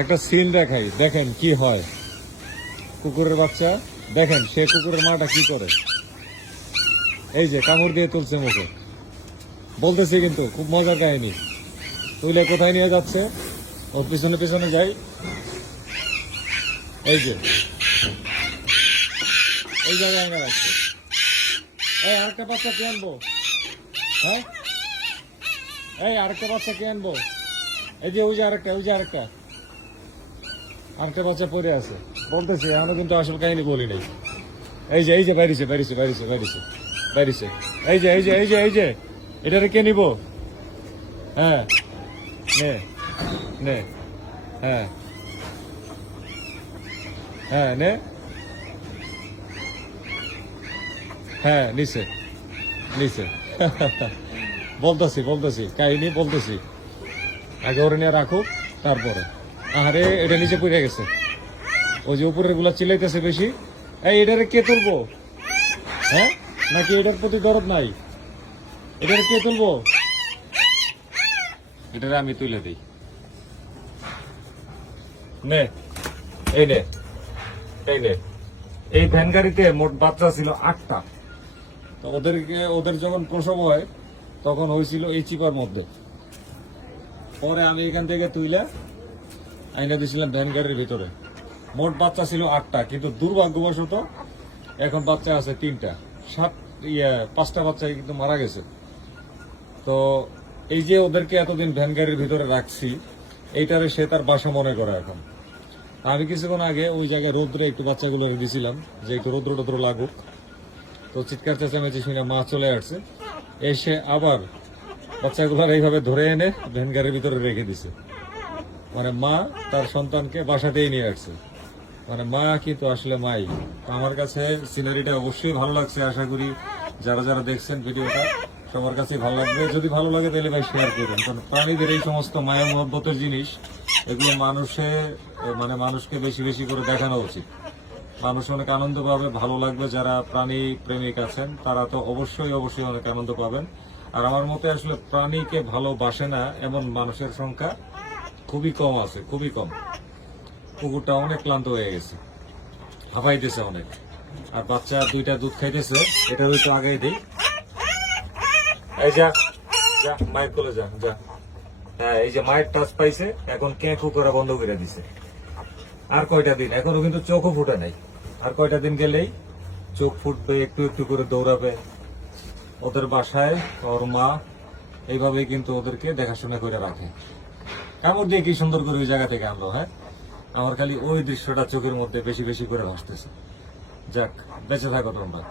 একটা সিন দেখাই, দেখেন কি হয়। কুকুরের বাচ্চা দেখেন, সে কুকুরের মাটা কি করে। এই যে কামড় দিয়ে তুলছে মুখে, বলতেছি কিন্তু খুব মজার কাহিনী। তুলে কোথায় নিয়ে যাচ্ছে, ওর পিছনে পিছনে যাই। এই যে এই জায়গায় আগে রাখছে। এই আরেকটা বাচ্চা কে আনবো? হ্যাঁ, এই আরেকটা বাচ্চা কে আনবো? এই যে ওই যে আরেকটা, ওই যে আরেকটা বাচ্চা পড়ে আছে। বলতেছি এখনো কিন্তু আসল কাহিনী বলি নাই। এই যে এই যে বাইরেছে বাইরেছে বাইরেছে বাইরেছে বাইরেছে। এই যে এই যে এই যে এই যে এটারে কে নিব? হ্যাঁ, নে নে, হ্যাঁ হ্যাঁ নে, হ্যাঁ নিচে নিচে। বলতেছি বলতেছি কাহিনী বলতেছি, আগে ওরে নিয়ে রাখুক তারপরে। আরে এটা নিচে পড়ে গেছে, ওই যে উপরের গুলা চিলাইতেছে বেশি। এই এটারে কে তুলবো? হ্যাঁ, নাকি এটার প্রতি দরদ নাই? এটারে কে তুলবো? এটারে আমি তুলে দিই। নে, এই নে, এই নে। এই ভ্যান গাড়িতে মোট বাচ্চা ছিল 8টা। তো ওদের যখন প্রসব হয় তখন হয়েছিল এই চিপার মধ্যে। পরে আমি এখান থেকে তুইলা আইনা দিয়েছিলাম ভ্যান গাড়ির ভিতরে। মোট বাচ্চা ছিল 8টা, কিন্তু দুর্ভাগ্যবশত এখন বাচ্চা আছে 3টা। 5টা বাচ্চা কিন্তু মারা গেছে। তো এই যে ওদেরকে এতদিন ভ্যান গাড়ির ভিতরে রাখছি, এইটারে সে তার বাসা মনে করে এখন। আমি কিছুক্ষণ আগে ওই জায়গায় রোদ্রে একটু বাচ্চাগুলো দিয়েছিলাম যে একটু রোদ্র টোদ্র লাগুক। তো চিৎকার চেঁচামেচি শুনে মা চলে আসছে, এসে আবার বাচ্চাগুলোর এইভাবে ধরে এনে ভ্যান গাড়ির ভিতরে রেখে দিছে। মানে মা তার সন্তানকে বাসাতেই নিয়ে আসছে। মানে মা কিন্তু আসলে মাই। তো আমার কাছে সিনারিটা অবশ্যই ভালো লাগছে। আশা করি যারা যারা দেখছেন ভিডিওটা সবার কাছেই ভালো লাগবে। যদি ভালো লাগে তাহলে ভাই শেয়ার করবেন, কারণ প্রাণীদের এই সমস্ত মায়া মহব্বতের জিনিস, এগুলো মানুষকে বেশি বেশি করে দেখানো উচিত। মানুষ অনেক আনন্দ পাবে, ভালো লাগবে। যারা প্রাণী প্রেমিক আছেন তারা তো অবশ্যই অবশ্যই অনেক আনন্দ পাবেন। আর আমার মতে আসলে প্রাণীকে ভালোবাসে না এমন মানুষের সংখ্যা খুবই কম আছে, খুবই কম। কুকুরটা অনেক ক্লান্ত হয়ে গেছে, হাঁপাইতেছে অনেক। আর বাচ্চা 2টা দুধ খাইতেছে, এটা হয়তো আগেই দিই। এই যা যা মায়ের কোলে যা যা। হ্যাঁ, এই যে মায়ের টাচ পাইছে, এখন কেঁকু করা বন্ধ করে দিছে। আর কয়টা দিন, এখনো কিন্তু চোখও ফুটে নাই। আর কয়টা দিন গেলেই চোখ ফুটবে, একটু একটু করে দৌড়াবে। ওদের বাসায় ওর মা এইভাবেই কিন্তু ওদেরকে দেখাশোনা করে রাখে। কামড় দিয়ে কি সুন্দর করে ওই জায়গা থেকে আনলো। হ্যাঁ, আমার খালি ওই দৃশ্যটা চোখের মধ্যে বেশি বেশি করে ভাসতেছে। যাক, বেঁচে থাকো তোমরা।